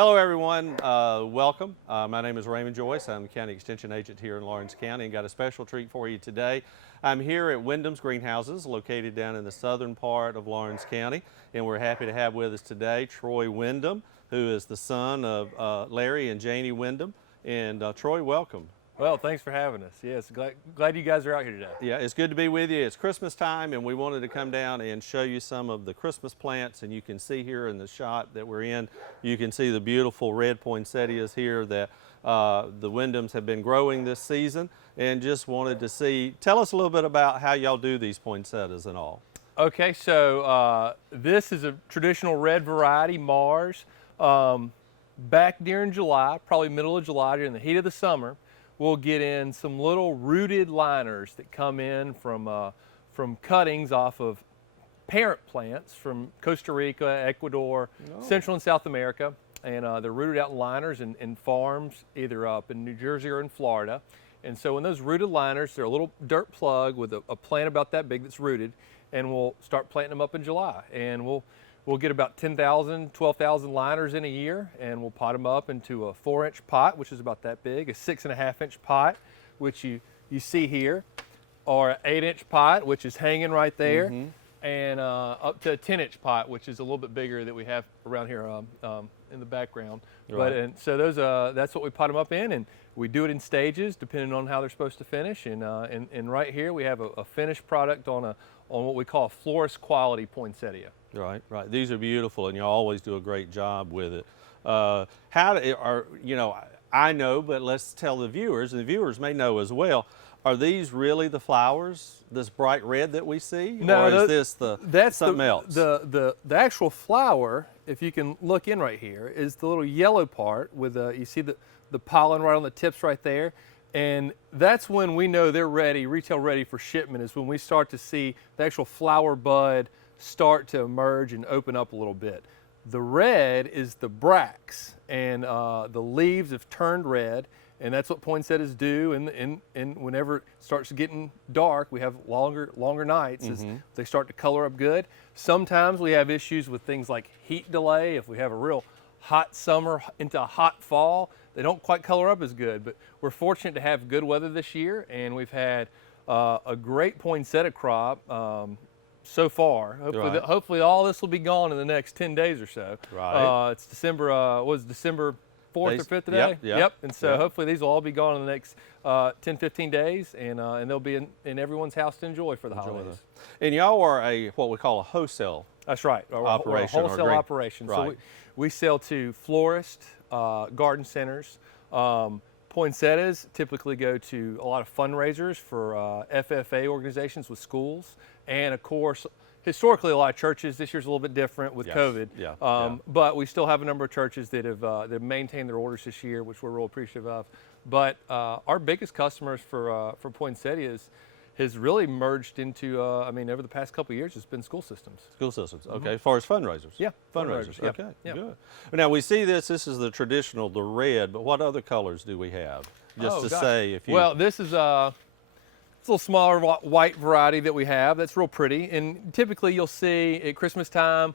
Hello everyone, welcome. My name is Raymond Joyce. I'm the County Extension Agent here in Lawrence County and got a special treat for you today. I'm here at Windham's Greenhouses located down in the southern part of Lawrence County, and we're happy to have with us today Troy Windham, who is the son of Larry and Janie Windham. And Troy, welcome. Well, thanks for having us. Yes, glad you guys are out here today. Yeah, it's good to be with you. It's Christmas time, and we wanted to come down and show you some of the Christmas plants. And you can see here in the shot that we're in, you can see the beautiful red poinsettias here that the Windhams have been growing this season. And just wanted to see, tell us a little bit about how y'all do these poinsettias and all. Okay, so this is a traditional red variety, Mars. Back during July, probably middle of July, during the heat of the summer, we'll get in some little rooted liners that come in from cuttings off of parent plants from Costa Rica, Ecuador, Central and South America. And they're rooted out in liners in farms, either up in New Jersey or in Florida. And so in those rooted liners, they're a little dirt plug with a plant about that big that's rooted. And we'll start planting them up in July. And we'll get about 10,000, 12,000 liners in a year, and we'll pot them up into a 4-inch pot, which is about that big, a 6.5-inch pot, which you see here, or an 8-inch pot, which is hanging right there, and up to a 10-inch pot, which is a little bit bigger that we have around here in the background. Right. And so that's what we pot them up in, and we do it in stages depending on how they're supposed to finish. And right here we have a finished product on what we call a florist quality poinsettia. Right, right. These are beautiful, and you always do a great job with it. I know, but let's tell the viewers, and the viewers may know as well. Are these really the flowers, this bright red that we see, no, or is this something else? The actual flower, if you can look in right here, is the little yellow part with you see the pollen right on the tips right there. And that's when we know they're ready, retail ready for shipment, is when we start to see the actual flower bud start to emerge and open up a little bit. The red is the bracts, and the leaves have turned red, and that's what poinsettias do. And whenever it starts getting dark, we have longer nights as they start to color up good. Sometimes we have issues with things like heat delay. If we have a real hot summer into a hot fall, they don't quite color up as good. But we're fortunate to have good weather this year, and we've had a great poinsettia crop so far. Hopefully all this will be gone in the next 10 days or so. Right. It's December, December 4th or 5th today? Yep. And so hopefully these will all be gone in the next 10, 15 days, and they'll be in everyone's house to enjoy for the holidays. And y'all are what we call a wholesale. That's right. Operation. A wholesale operation. Right. So we sell to florists, garden centers. Poinsettias typically go to a lot of fundraisers for FFA organizations with schools, and of course, historically a lot of churches. This year's a little bit different with COVID, but we still have a number of churches that have maintained their orders this year, which we're real appreciative of. But our biggest customers for poinsettias has really merged into, over the past couple of years, it's been school systems. School systems, okay. As far as fundraisers? Yeah. Fundraisers, yep. okay, Yep. good. Now we see this is the traditional, the red, but what other colors do we have? Say if you... Well, this is it's a little smaller white variety that we have. That's real pretty. And typically you'll see at Christmas time,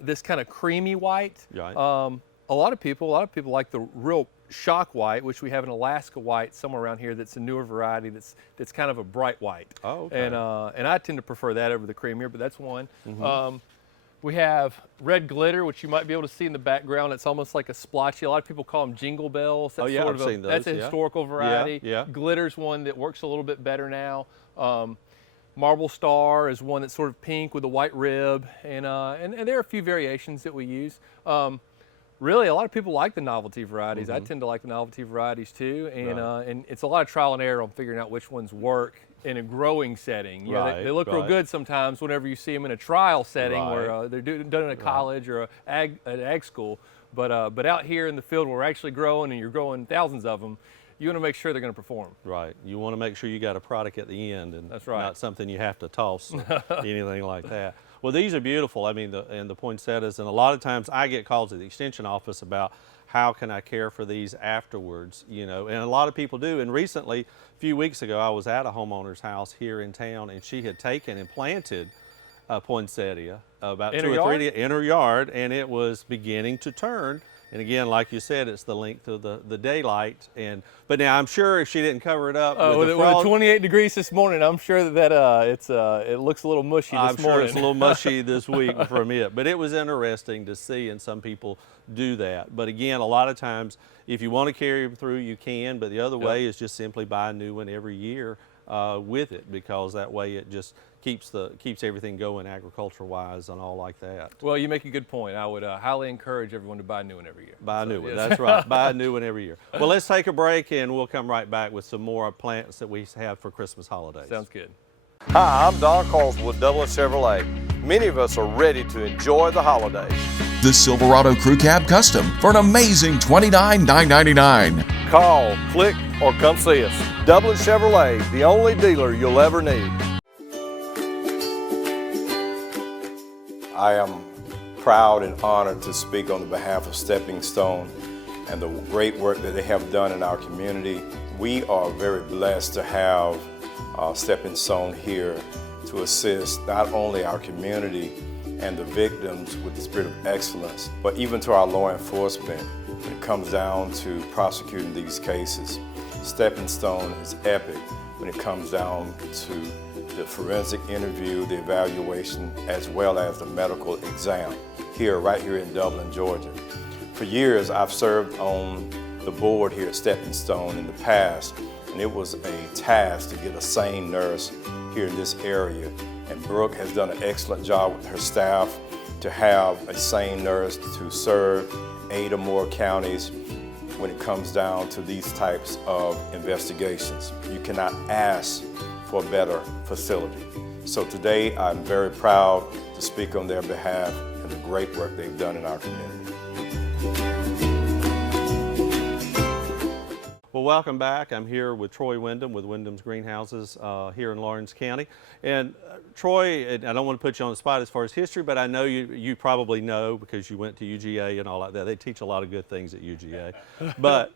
this kind of creamy white. Right. A lot of people like the real shock white, which we have an Alaska white somewhere around here that's a newer variety that's kind of a bright white. Oh, okay. And I tend to prefer that over the creamier, but that's one. We have red glitter, which you might be able to see in the background. It's almost like a splotchy. A lot of people call them jingle bells. That's I've seen those. That's a historical variety. Yeah. Glitter's one that works a little bit better now. Marble Star is one that's sort of pink with a white rib, and there are a few variations that we use. Really, a lot of people like the novelty varieties. I tend to like the novelty varieties too, and it's a lot of trial and error on figuring out which ones work in a growing setting. You know, they look real good sometimes whenever you see them in a trial setting where they're done in a college or an ag school. But out here in the field where we're actually growing and you're growing thousands of them, you want to make sure they're going to perform. Right. You want to make sure you got a product at the end, and that's right. Not something you have to toss, anything like that. Well, these are beautiful. I mean, the poinsettias, and a lot of times I get calls at the extension office about how can I care for these afterwards, and a lot of people do. And recently, a few weeks ago, I was at a homeowner's house here in town, and she had taken and planted a poinsettia about 2 or 3 in her yard, and it was beginning to turn And again, like you said, it's the length of the daylight. But now I'm sure if she didn't cover it up with the With frost, 28 degrees this morning, I'm sure that it looks a little mushy this I'm sure morning. it's a little mushy this week from it. But it was interesting to see, and some people do that. But again, a lot of times, if you want to carry them through, you can. But the other way is just simply buy a new one every year with it, because that way it just keeps everything going agriculture wise and all like that. Well, you make a good point. I would highly encourage everyone to buy a new one every year. Buy a new one, yes. that's right. Buy a new one every year. Well, let's take a break and we'll come right back with some more plants that we have for Christmas holidays. Sounds good. Hi, I'm Don Carlson with Dublin Chevrolet. Many of us are ready to enjoy the holidays. The Silverado Crew Cab Custom for an amazing $29,999. Call, click, or come see us. Dublin Chevrolet, the only dealer you'll ever need. I am proud and honored to speak on the behalf of Stepping Stone and the great work that they have done in our community. We are very blessed to have Stepping Stone here to assist not only our community and the victims with the spirit of excellence, but even to our law enforcement when it comes down to prosecuting these cases. Stepping Stone is epic when it comes down to the forensic interview, the evaluation, as well as the medical exam right here in Dublin, Georgia. For years, I've served on the board here at Stepping Stone in the past, and it was a task to get a sane nurse here in this area. And Brooke has done an excellent job with her staff to have a sane nurse to serve 8 or more counties when it comes down to these types of investigations. You cannot ask for a better facility. So today, I'm very proud to speak on their behalf and the great work they've done in our community. Well, welcome back. I'm here with Troy Windham with Windham's Greenhouses here in Lawrence County. And Troy, I don't want to put you on the spot as far as history, but I know you probably know because you went to UGA and all like that. They teach a lot of good things at UGA. But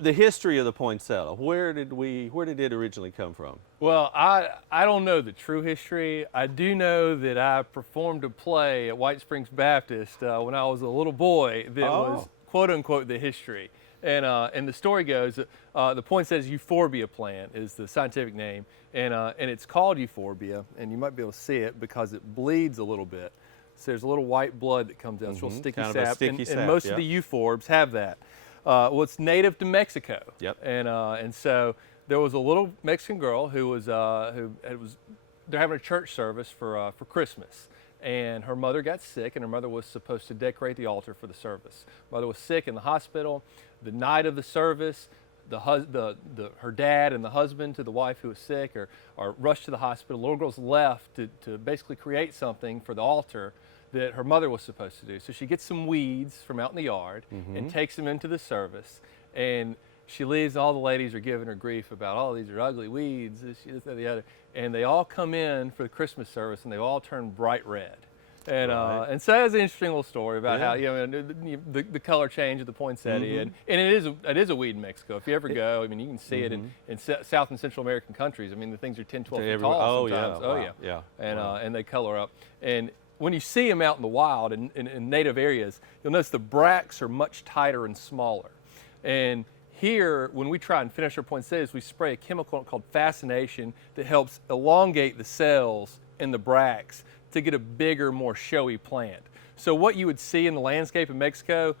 the history of the poinsettia, where did it originally come from? Well, I don't know the true history. I do know that I performed a play at White Springs Baptist when I was a little boy that was quote unquote the history. And the story goes that the poinsettia euphorbia plant is the scientific name, and it's called euphorbia, and you might be able to see it because it bleeds a little bit. So there's a little white blood that comes out. It's real sticky kind of a sap, sticky sap, and most of the euphorbs have that. Well, it's native to Mexico. Yep. And so there was a little Mexican girl who was they're having a church service for Christmas. And her mother got sick, and her mother was supposed to decorate the altar for the service. Mother was sick in the hospital. The night of the service, her dad and the husband to the wife who was sick are rushed to the hospital. The little girl's left to basically create something for the altar that her mother was supposed to do. So she gets some weeds from out in the yard and takes them into the service. And she leaves, and all the ladies are giving her grief about, oh, these are ugly weeds, this, that, the other. And they all come in for the Christmas service, and they all turn bright red. And so that's an interesting little story about how the color change of the poinsettia, and it is a weed in Mexico. If you ever go, I mean, you can see it in South and Central American countries. I mean, the things are 10, 12 feet tall sometimes. And they color up. And when you see them out in the wild in native areas, you'll notice the bracts are much tighter and smaller. And here, when we try and finish our poinsettias, we spray a chemical called fascination that helps elongate the cells in the bracts to get a bigger, more showy plant. So what you would see in the landscape in Mexico,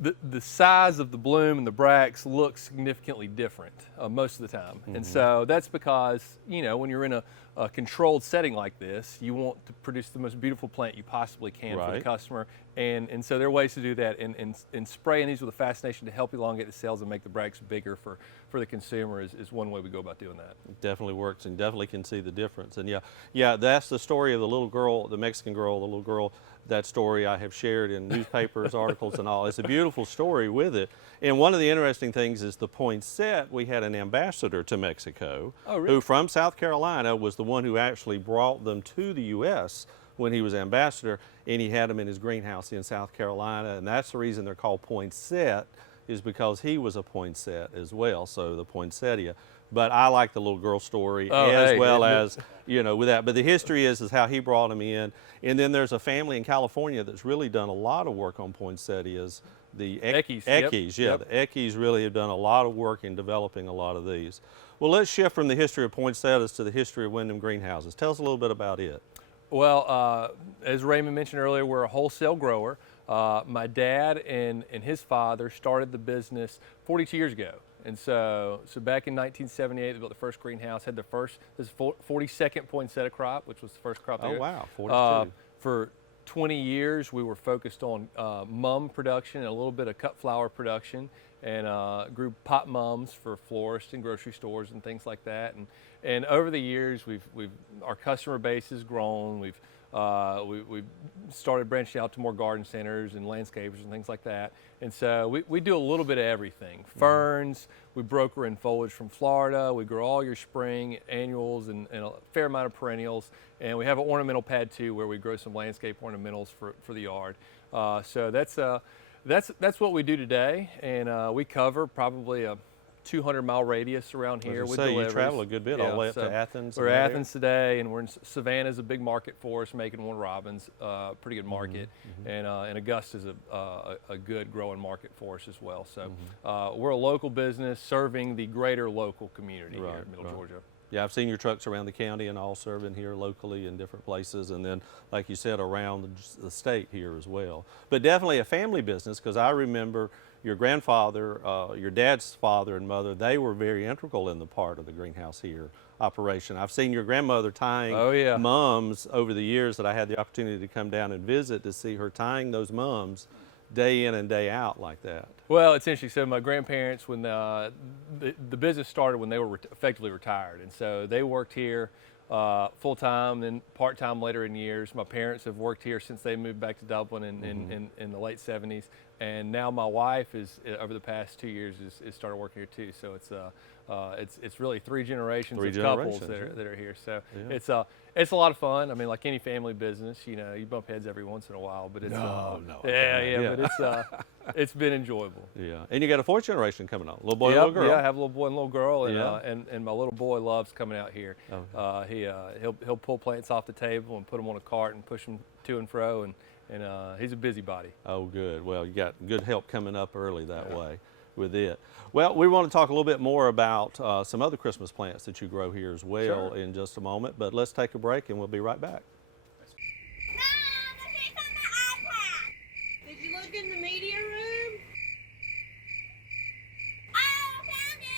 the size of the bloom and the bracts look significantly different most of the time. And so that's because, when you're in a controlled setting like this, you want to produce the most beautiful plant you possibly can for the customer. And so there are ways to do that. And spraying these with a fascination to help elongate the cells and make the bracts bigger for the consumer is one way we go about doing that. It definitely works, and definitely can see the difference. And yeah, that's the story of the little girl, the Mexican girl, the little girl. That story I have shared in newspapers, articles, and all. It's a beautiful story with it. And one of the interesting things is the poinsettia. We had an ambassador to Mexico who, from South Carolina, was the one who actually brought them to the U.S. when he was ambassador, and he had them in his greenhouse in South Carolina. And that's the reason they're called poinsettia, is because he was a poinsettia as well, so the poinsettia. But I like the little girl story as with that. But the history is how he brought them in. And then there's a family in California that's really done a lot of work on poinsettias Eckies, yep, Eckies, yep. the Eckies really have done a lot of work in developing a lot of these. Well, let's shift from the history of poinsettias to the history of Windham greenhouses. Tell us a little bit about it. Well, as Raymond mentioned earlier, we're a wholesale grower. My dad and his father started the business 42 years ago. And so back in 1978, they built the first greenhouse, had the first, this is 42nd poinsettia crop, which was the first crop Oh, there. wow, 42. For 20 years, we were focused on mum production and a little bit of cut flower production, and grew pot mums for florists and grocery stores and things like that. And over the years, our customer base has grown. We've started branching out to more garden centers and landscapers and things like that. And so we do a little bit of everything. Ferns, we broker in foliage from Florida. We grow all your spring annuals and a fair amount of perennials. And we have an ornamental pad too, where we grow some landscape ornamentals for the yard. So that's what we do today. And we cover probably a 200-mile radius around here with deliveries. You travel a good bit all the way up to Athens. We're at Athens today, and we're in Savannah's a big market for us, Macon, Warner Robins, pretty good market, and Augusta's a good growing market for us as well. So we're a local business serving the greater local community here in Middle Georgia. Yeah, I've seen your trucks around the county and all serving here locally in different places, and then, like you said, around the state here as well. But definitely a family business, because I remember your grandfather, your dad's father and mother, they were very integral in the part of the greenhouse here operation. I've seen your grandmother tying mums over the years that I had the opportunity to come down and visit, to see her tying those mums day in and day out like that. Well, it's interesting. So my grandparents, when the business started when they were effectively retired, and so they worked here full time, then part time later in years. My parents have worked here since they moved back to Dublin in the late 70s, and now my wife is over the past 2 years is started working here too. So it's really three generations of couples that are here. So it's a lot of fun. I mean, like any family business, you know, you bump heads every once in a while, but it's but it's been enjoyable. Yeah, and you got a fourth generation coming on, little boy, little girl. Yeah, I have a little boy and little girl, and my little boy loves coming out here. He'll pull plants off the table and put them on a cart and push them to and fro, and he's a busybody. Oh, good. Well, you got good help coming up early that way with it. Well, we want to talk a little bit more about some other Christmas plants that you grow here as well in just a moment, but let's take a break and we'll be right back. Mom, I can't find my iPad. Did you look in the media room? Oh, I found it.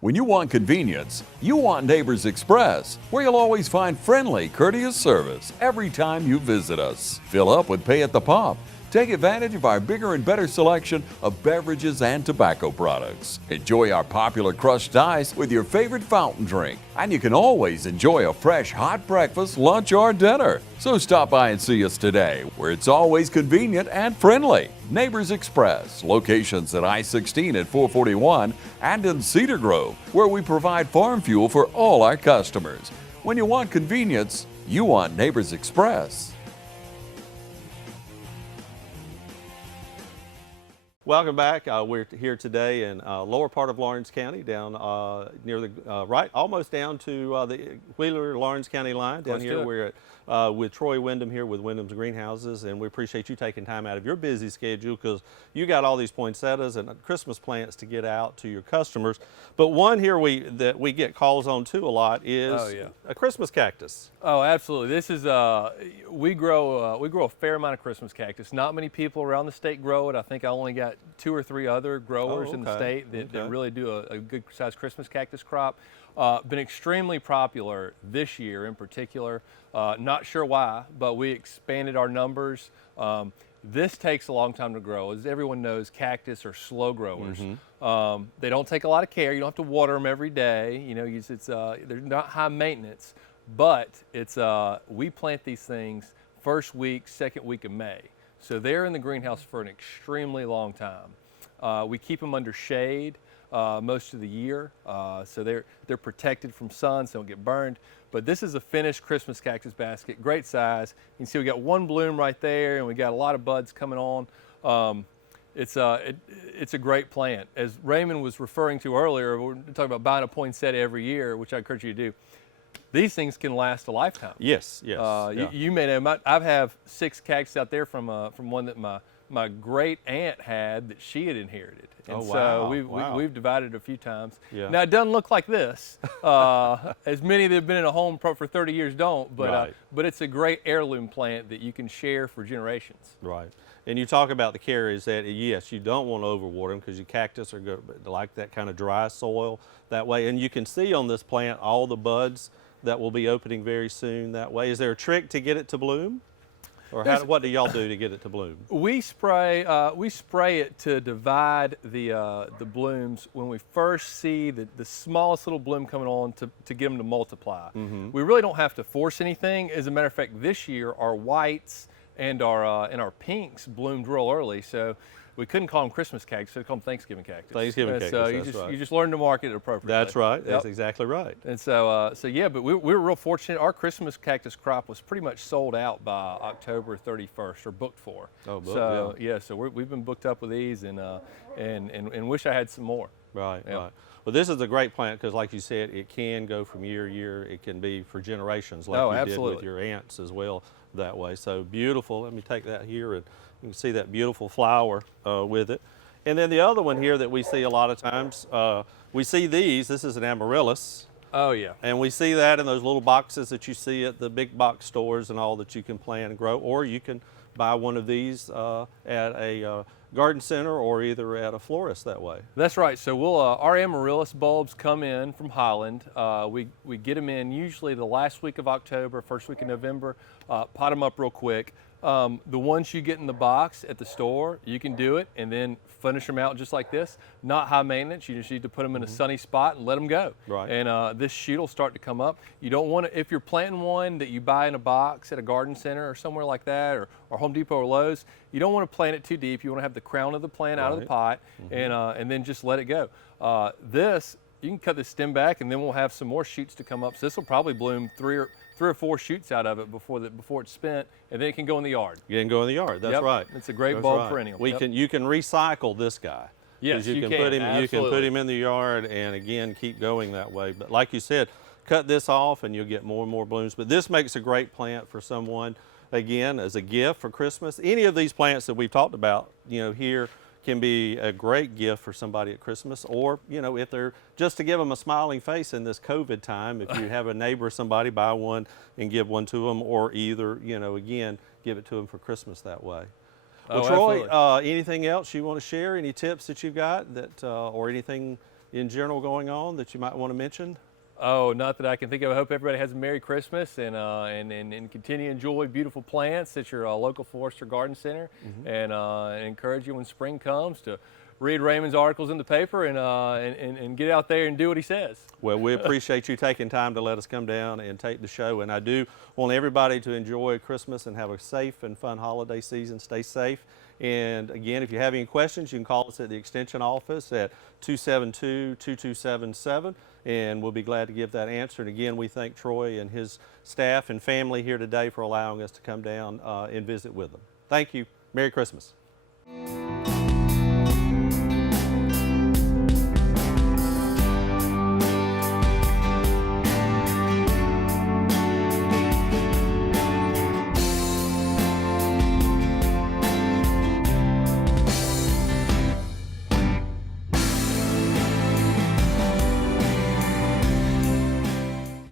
When you want convenience, you want Neighbors Express, where you'll always find friendly, courteous service every time you visit us. Fill up with pay at the pump. Take advantage of our bigger and better selection of beverages and tobacco products. Enjoy our popular crushed ice with your favorite fountain drink. And you can always enjoy a fresh hot breakfast, lunch, or dinner. So stop by and see us today, where it's always convenient and friendly. Neighbors Express, locations at I-16 at 441 and in Cedar Grove, where we provide farm fuel for all our customers. When you want convenience, you want Neighbors Express. Welcome back. We're here today in lower part of Lawrence County, down near the almost down to the Wheeler-Lawrence County line. Down here, we're with Troy Windham here with Windham's Greenhouses, and we appreciate you taking time out of your busy schedule, because you got all these poinsettias and Christmas plants to get out to your customers. But one here that we get calls on too a lot is a Christmas cactus. Oh, absolutely. This is we grow a fair amount of Christmas cactus. Not many people around the state grow it. I think I only got 2 or 3 other growers in the state that really do a good sized Christmas cactus crop. Been extremely popular this year in particular. Not sure why, but we expanded our numbers. This takes a long time to grow. As everyone knows, cactus are slow growers. They don't take a lot of care. You don't have to water them every day. You know, they're not high maintenance, but we plant these things first week, second week of May. So they're in the greenhouse for an extremely long time. We keep them under shade most of the year, so they're protected from sun, so they don't get burned. But this is a finished Christmas cactus basket, great size. You can see we got one bloom right there, and we got a lot of buds coming on. It's a great plant. As Raymond was referring to earlier, we're talking about buying a poinsettia every year, which I encourage you to do. These things can last a lifetime. Yes, yes. Yeah. You may know, I have 6 cactus out there from one that my great aunt had that she had inherited. And Oh, so wow. we've divided it a few times. Yeah. Now it doesn't look like this. As many that have been in a home for 30 years don't, but Right. but it's a great heirloom plant that you can share for generations. Right. And you talk about the care is that, yes, you don't want to overwater them because your cactus are good, like that kind of dry soil that way. And you can see on this plant all the buds that will be opening very soon that way. Is there a trick to get it to bloom? Or what do y'all do to get it to bloom? We spray it to divide the blooms when we first see the smallest little bloom coming on to get them to multiply. We really don't have to force anything. As a matter of fact, this year our whites and our pinks bloomed real early, so we couldn't call them Christmas cactus, we call them Thanksgiving cactus. Thanksgiving cactus, So that's right. you just learn to market it appropriately. That's right. Yep. That's exactly right. And so yeah, but we were real fortunate. Our Christmas cactus crop was pretty much sold out by October 31st, or booked for. Oh, booked, so yeah, so we've been booked up with these, and wish I had some more. Right, Yeah. right. Well, this is a great plant because, like you said, it can go from year to year. It can be for generations, like Oh, you did absolutely. with your aunts as well that way. So beautiful. Let me take that here, and you can see that beautiful flower with it. And then the other one here that we see a lot of times, we see these. This is an amaryllis. Oh yeah. And we see that in those little boxes that you see at the big box stores and all that you can plant and grow. Or you can buy one of these at a garden center or either at a florist that way. That's right. So we'll our amaryllis bulbs come in from Holland. We get them in usually the last week of October, first week of November. Pot them up real quick. The ones you get in the box at the store, you can do it and then finish them out just like this. Not high maintenance. You just need to put them in a sunny spot and let them go. Right. And this shoot will start to come up. You don't want to, if you're planting one that you buy in a box at a garden center or somewhere like that, or Home Depot or Lowe's, you don't want to plant it too deep. You want to have the crown of the plant out of the pot, and then just let it go. This, you can cut the stem back, and then we'll have some more shoots to come up. So this will probably bloom three or four shoots out of it before it's spent, and then it can go in the yard. You can go in the yard. That's Yep. right. It's a great That's bulb right. perennial. Yep. You can recycle this guy. Yes, 'Cause you can you put can. him. You can put Absolutely. him in the yard, and again keep going that way. But like you said, cut this off, and you'll get more and more blooms. But this makes a great plant for someone, again, as a gift for Christmas. Any of these plants that we've talked about, here can be a great gift for somebody at Christmas, or if they're just to give them a smiling face in this COVID time. If you have a neighbor or somebody, buy one and give one to them, or either again give it to them for Christmas that way. Well, Oh, Troy, absolutely. anything else you want to share? Any tips that you've got that, or anything in general going on that you might want to mention? Oh, not that I can think of. I hope everybody has a Merry Christmas and continue to enjoy beautiful plants at your local forest or garden center. And encourage you when spring comes to read Raymond's articles in the paper and get out there and do what he says. Well, we appreciate you taking time to let us come down and take the show. And I do want everybody to enjoy Christmas and have a safe and fun holiday season. Stay safe. And again, if you have any questions, you can call us at the Extension office at 272-2277, and we'll be glad to give that answer. And again, we thank Troy and his staff and family here today for allowing us to come down and visit with them. Thank you. Merry Christmas.